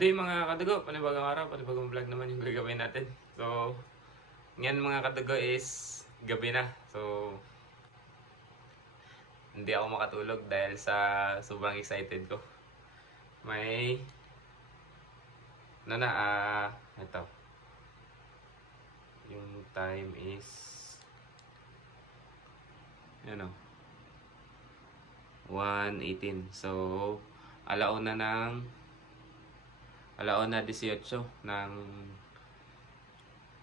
Good day mga kadugo, panibagong araw, panibagong vlog naman yung gagawin natin. So, ngayon mga kadugo is gabi na. So, hindi ako makatulog dahil sa sobrang excited ko. May, ito. Yung time is, ano, 1:18. So, alauna 18 ng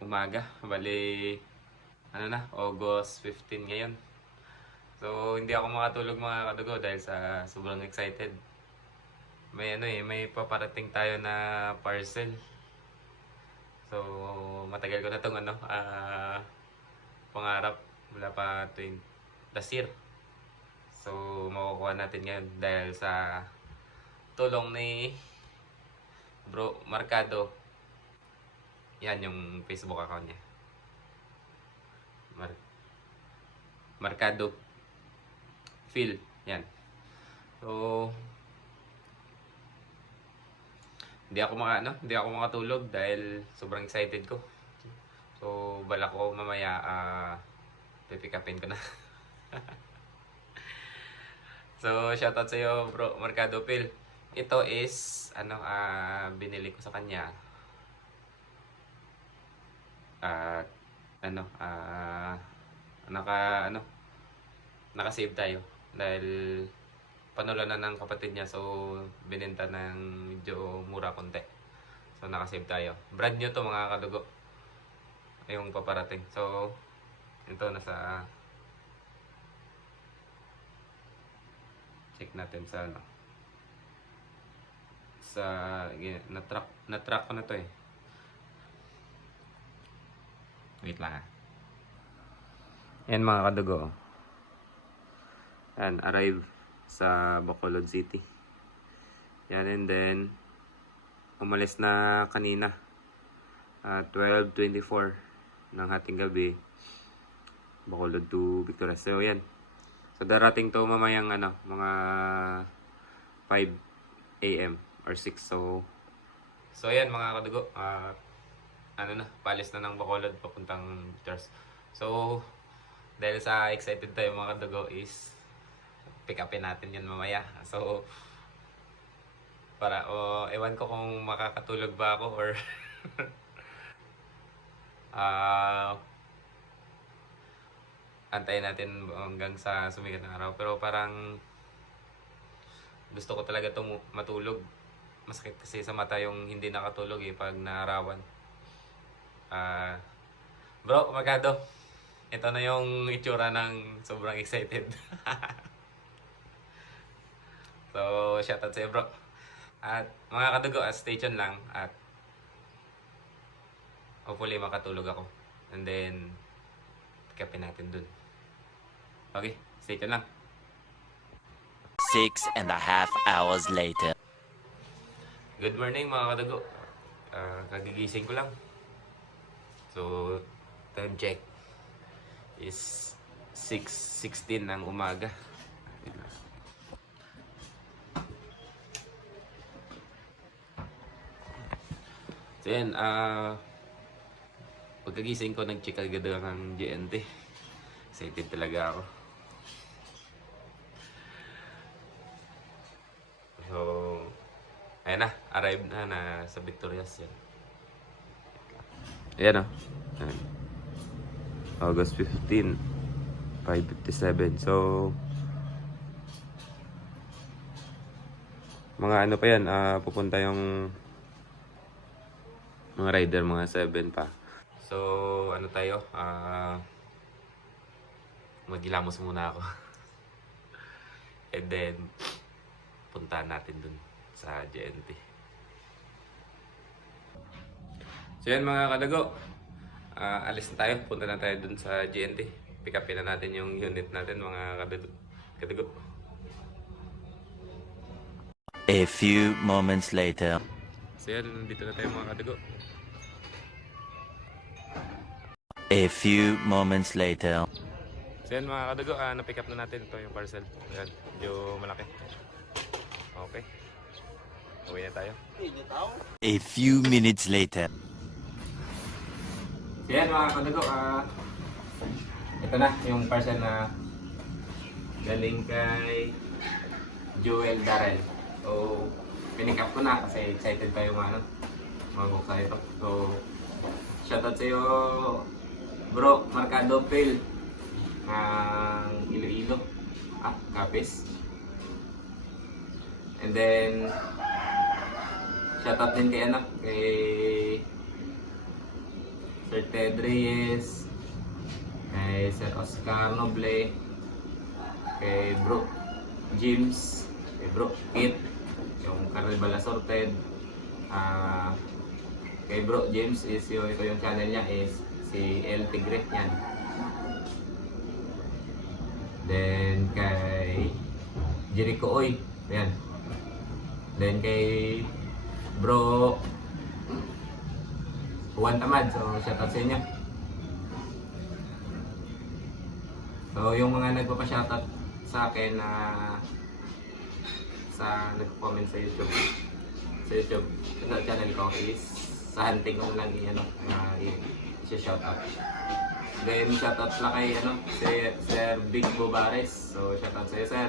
umaga. Bali, August 15 ngayon. So, hindi ako makatulog mga kadugo dahil sa sobrang excited. May paparating tayo na parcel. So, matagal ko na itong pangarap mula pa last year. So, makukuha natin ngayon dahil sa tulong ni Bro Mercado. Yan yung Facebook account niya. Mercado Phil. Yan. So, hindi ako makatulog dahil sobrang excited ko. So, balak ko mamaya pipick upin ko na. So, shoutout sa iyo, Bro Mercado Phil. Ito is binili ko sa kanya. Naka-save tayo dahil panulunan ng kapatid niya, so binenta ng medyo mura konti. So naka-save tayo. Brand new to mga kadugo. Yung paparating. So ito check natin sa na-track ko na to eh. Wait lang. Yan mga kadugo. Yan, arrive sa Bacolod City. Yan, and then umalis na kanina 12:24 ng hating gabi, Bacolod to Victoria. So yan. So darating to mamayang mga 5 AM or 6. So yan mga kadugo, palis na ng Bacolod papuntang Victorias. So dahil sa excited tayo mga kadugo is pick upin natin yan mamaya. So ewan ko kung makakatulog ba ako or antayin natin hanggang sa sumikat ng araw. Pero parang gusto ko talaga itong matulog. Masakit kasi sa mata yung hindi nakatulog pag naarawan. Bro Mercado, ito na yung itsura ng sobrang excited. So, shoutout sa iyo bro. At mga kadugo, stay tuned lang at hopefully makatulog ako. And then, pick upin natin dun. Okay, stay tuned lang. 6.5 hours later. Good morning mga kadugo. Kagigising ko lang. So, time check is 6:16 ng umaga. So yan, pagkagising ko, nag-check agad ng GNT. Excited talaga ako. So, ayan na, arrive na sa Victorias yan. Ayan o. August 15, 5:57. So, mga pa yan, pupunta yung mga rider, mga 7 pa. So, tayo? Maghilamos muna ako. And then, puntahan natin dun sa GNT. So yan mga kadago, alis na tayo. Punta na tayo dun sa GNT. Pick upin na natin yung unit natin mga kadago. A few moments later. So yan, dito na tayo mga kadago. A few moments later. So yan mga kadago, na-pick up na natin ito yung parcel. Yan, medyo malaki. Okay. Uwi na tayo. A few minutes later. So yan mga kadugo, ito na yung parcel na galing kay Jewel Darrell. So, pinick up ko na kasi excited tayo magbuksan ito. So, shoutout sa iyo bro, Marcado Phil ng Iloilo, Capiz. And then shoutout din kay Sir Ted Reyes, kay Sir Oscar Noble, kay Bro James, kay Bro Kit, yung Carnival Assorted. Kay Bro James is ito yung channel niya is si El Tigre yan. Then kay Jericho Oy, yan. Then kay Bro Juan Tamad, so shoutout sa inyo. So yung mga nagpapa-shoutout sa akin na nag-comment sa YouTube channel ko is sa hunting ko lang i-shoutout. Then shoutout lang kay Sir Big Bobares, so shoutout sa iyo sir.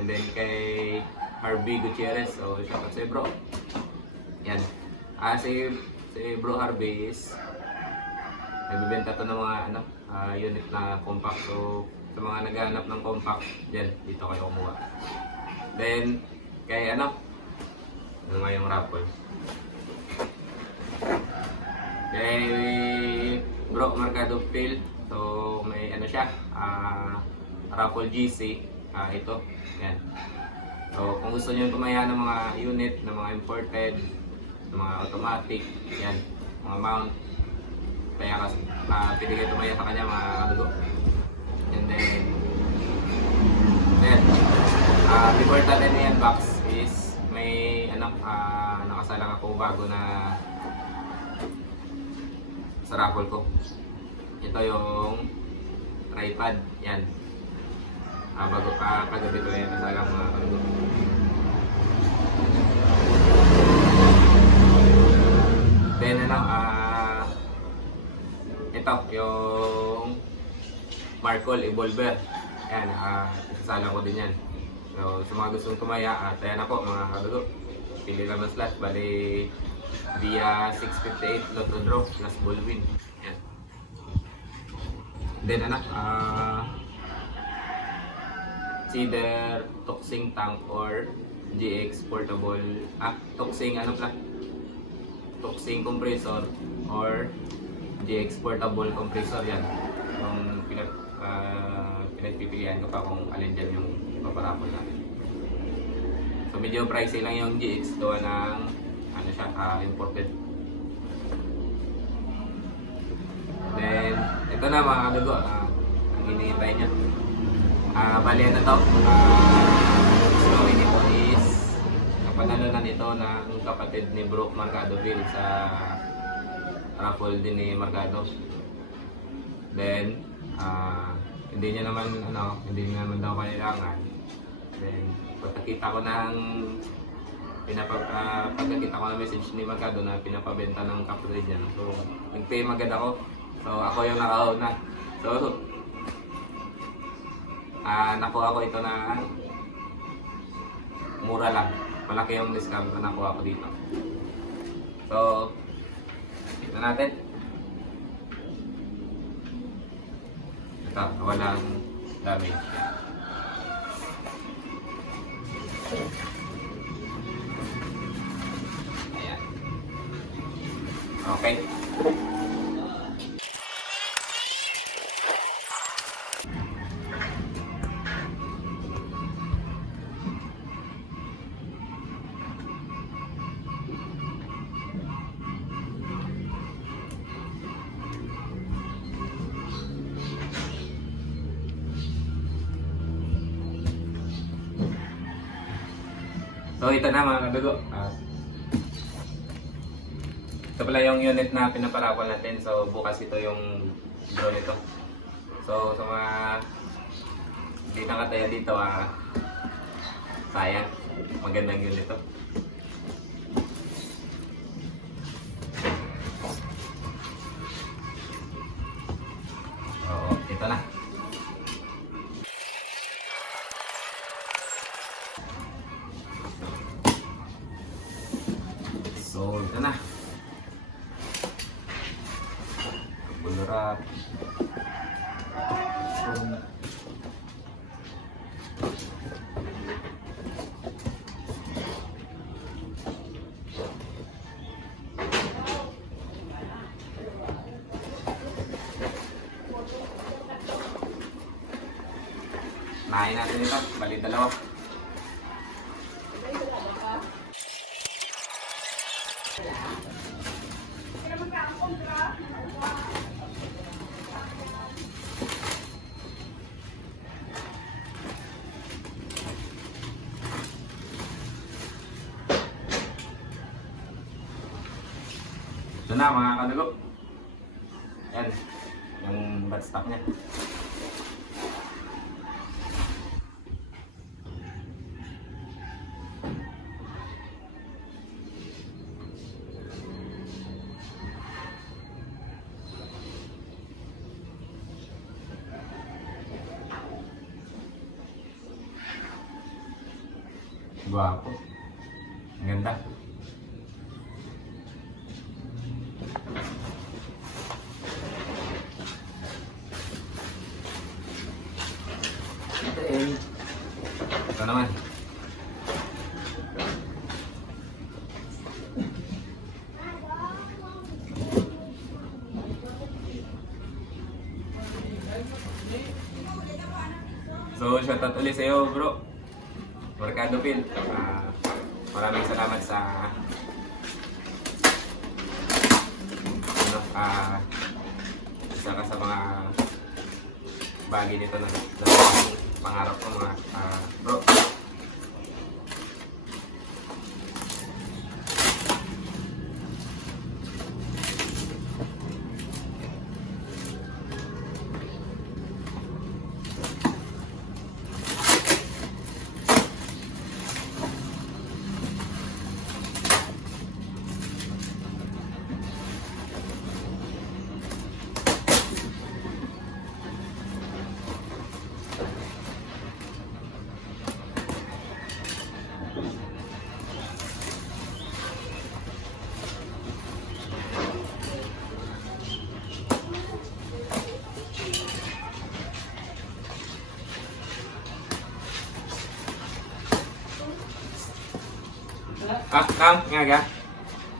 And then kay Harvey Gutierrez, so shoutout sa iyo bro. Yan. Si Bro Harvey is nagbibenta to ng mga unit na compact. So sa mga naghahanap ng compact, yan, dito kayo kumuha. Then kay ano nga yung raffle. Kay Bro Marcado Phil, so may siya, raffle GC, ito, yan. So kung gusto niyo tumaya ng mga unit, ng mga imported, mga automatic, yan, mga mount, kaya kasi pwede kayo tumaya sa kanya mga kadugo. And then before natin yung box is may nakasalang ako bago na sa raffle ko. Ito yung tripod, yan. Bago kagabi ko yung nasalang mga kadugo. Then ito yung Marcol Evolver. Ayan, isasalang ko din yan. So sa mga gustong tumaya, ayan ako mga kadugo. Pili lang ng slot, bali via 658 Lotto Draw plus ball win. Ayan. Then either Toxing Tank or GX Portable, Toxing Toxing compressor or GX Portable compressor, yan yung pinagpipilian ko pa kung alin dyan yung paparapol natin. So medyo pricey lang yung GX, gawa ng imported. Then ito na mga kadugo, ang hinihintay nyo, bali to, slowing ito is kapanalunan ito ng kapatid ni Bro Marcadoville sa raffle din ni Marcado. Then hindi niya naman daw kailangan. Then pagkakita ko ng message ni Marcado na pinapabenta ng kapatid niya, so nag-pay agad ako. So ako yung nakauna. So nakuha ko ito na mura lang. Malaki yung discount na nakuha ko dito. So ito natin. Ito, walang damage. Ayan. Okay. So ito na mga kadugo. Ito pala yung unit na pinaparapol natin. So bukas ito yung draw nito. So sa mga hindi nakataya dito, sayang. Magandang unit ito. ito na. So, ito na. Bulurat. Nahin natin ito. Bali dalawa. Ito na mga kadugo. Yan. Yung buttstock niya. Guwapo. Ang ganda. Ito naman. So, shoutout ulit sa iyo, bro. Mercado Phil. Maraming salamat sa isa ka sa mga bagay nito na pangarap ko mga bro. Kam, nga ga.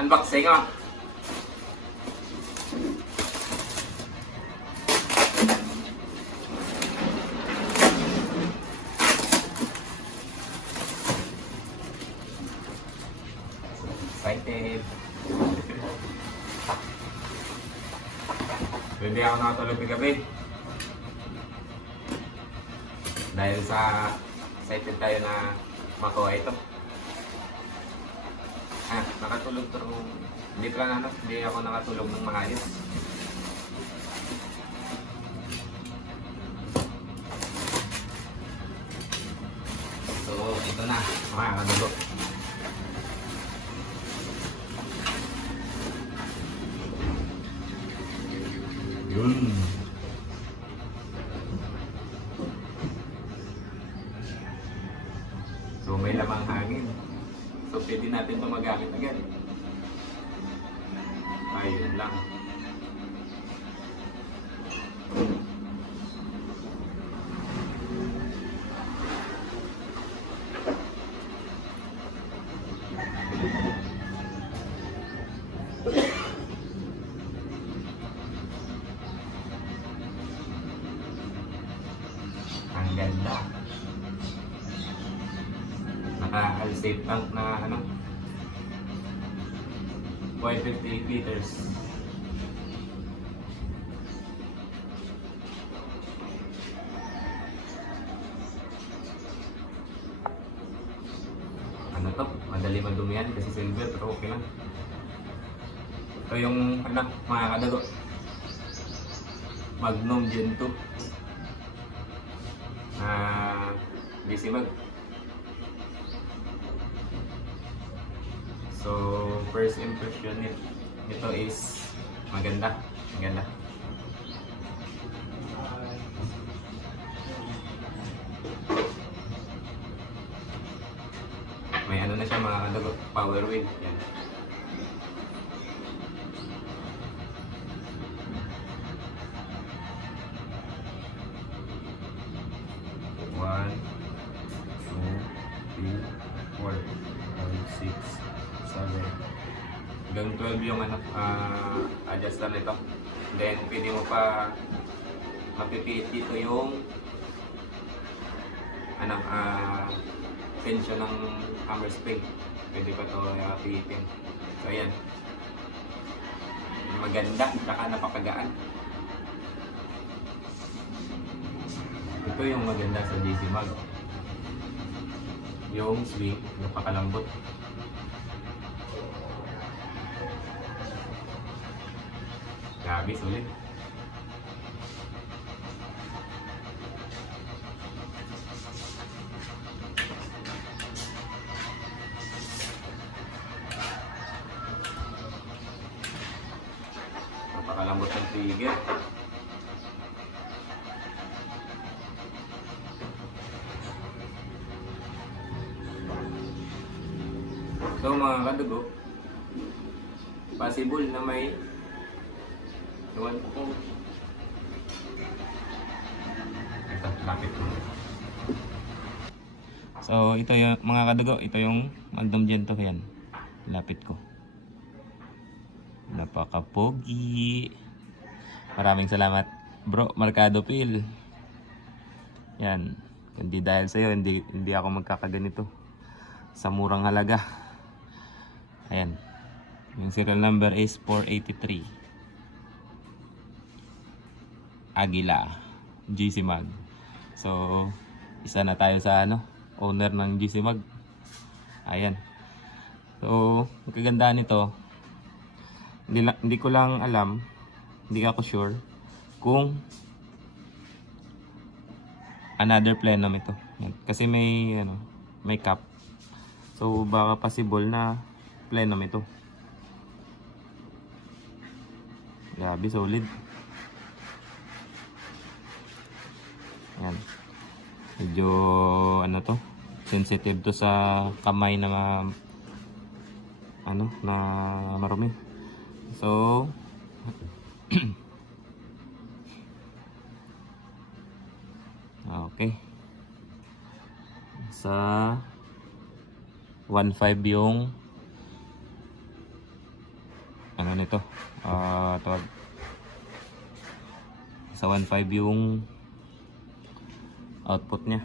Unboxing oh. Excited. Hindi ako nakatulog ng gabi. Dahil sa excited tayo na makuha ito. Nakatulog pero hindi ako nakatulog ng maayos. So, ito na, mga kadugo. Yun. So, may lamang hangin. So, pwede natin ito magamit agad. Ayun lang. Ang ganda. Naka-safe tank na ano 558 liters. Ano to? Madali madumihan kasi silver pero okay lang. Ito yung anak mga kadago. Magnum Gen 2 DC bag. So, first impression nito is maganda. Maganda. mga kadugo, power wheel. Yan. One, two, three, 4, 5, 6, 7. Hanggang 12 yung adjuster nito. Then, pwede mo pa mapipiit dito yung tension ng hammer spring. Pwede pa ito piitin. So, ayan. Maganda, saka napakagaan. Ito yung maganda sa DC Mag. Yung swing, napakalambot. Grabe, sulit. Napakalambot ng trigger. So mga kadugo, possible na may iwan ko kung ito, lapit mo. So ito yung mga kadugo, ito yung Magnum Gento yan. Lapit ko. Napaka-pogi. Maraming salamat bro, Marcado Phil. Yan. Hindi dahil sa'yo, hindi ako magkakaganito sa murang halaga. Ayan. Yung serial number is 483. Aguila. GC Mag. So, isa na tayo sa owner ng GC Mag. Ayan. So, ang kagandahan nito, hindi ko lang alam, hindi ako sure kung another plenum ito. Yan. Kasi may cap. So, baka possible na plenum ito. Grabe, solid. Yan. Medyo sensitive to sa kamay na na marumi. So okay. Sa 1.5 yung nito. Tawag. Sa 1.5 yung output niya.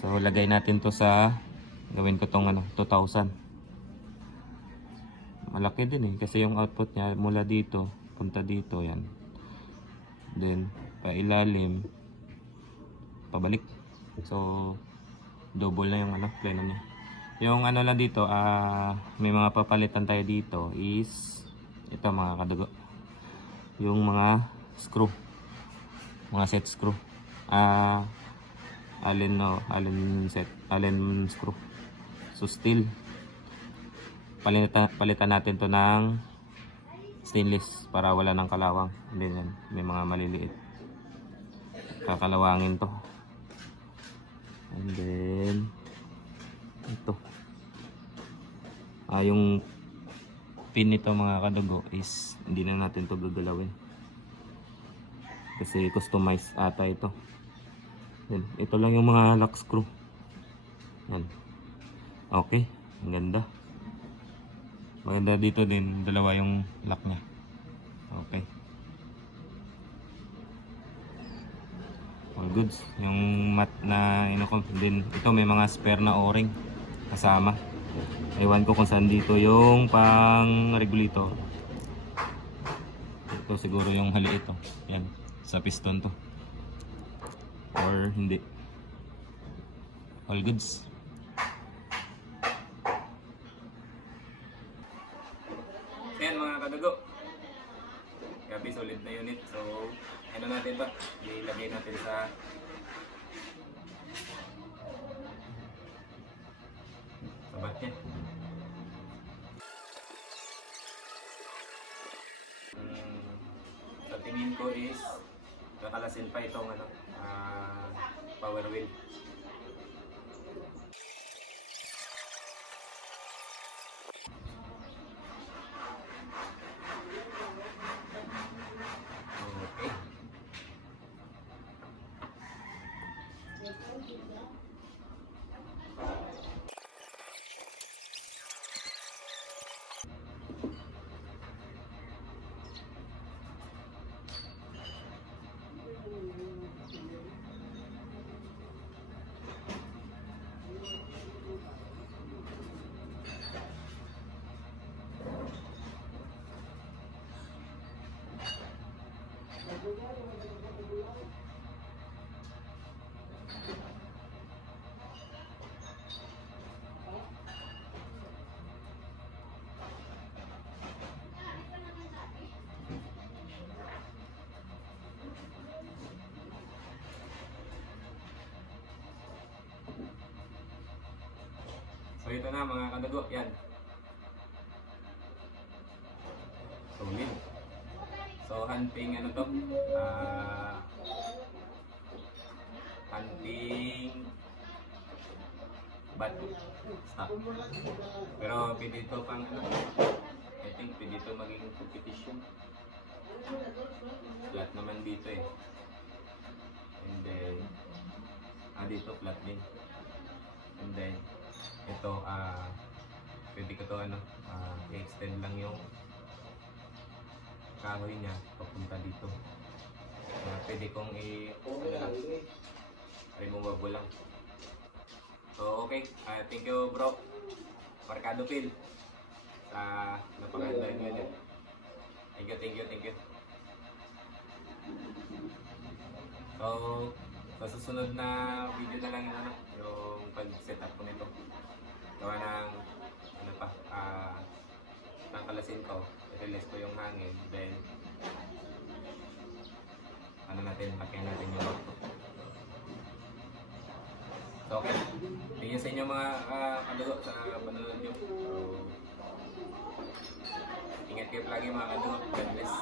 So lagay natin to sa, gawin ko tong 2,000. Malaki din kasi yung output niya mula dito punta dito, yan. Then pailalim pabalik. So double na yung pleno niya. Yung lang dito, may mga papalitan tayo dito is ito mga kadugo. Yung mga screw. Mga set screw. Allen screw. So steel. Palitan natin to ng stainless para wala ng kalawang. Then yan, may mga maliliit. Kakalawangin to. And then ito. Yung pin nito mga kadugo is hindi na natin to gagalawin. Kasi customized ata ito. Yan. Ito lang yung mga lock screw. Yan. Okay. Ang ganda. Maganda dito din. Dalawa yung lock nya. Okay. All goods. Yung mat na ko. Din ito may mga spare na o-ring kasama. Ewan ko kung saan dito yung pang regulator. Ito siguro yung hali ito. Yan. Sa piston to. Or hindi. All goods. Yan mga kadugo. Grabe, solid na unit. So, natin ba? Ilagay natin sa bat niya. Sa tingin ko is kakalasin pa itong power wheel. So ito na mga kadugo, yan. Solid. So hunting ano to? Hunting bato. Stop. Pero pwede ito pang ano? I think pwede ito maging competition. Flat naman dito eh. And then dito flat din. And then ito pwede ko to ano i-extend lang yung kahoy niya papunta dito. Pwede kong removable lang. So okay, thank you bro Marcado Phil sa napakaganda nyo ulit. Thank you. So sa susunod na video na lang ano, yung pag-set up ko nito. Gawa ng ano pa, nakalasin ko, i-release ko yung hangin, then ano natin, pakyan natin yung auto. So okay, thank you sa inyo mga kadugo sa panonood nyo. So, ingat kayo lagi mga kadugo, God bless.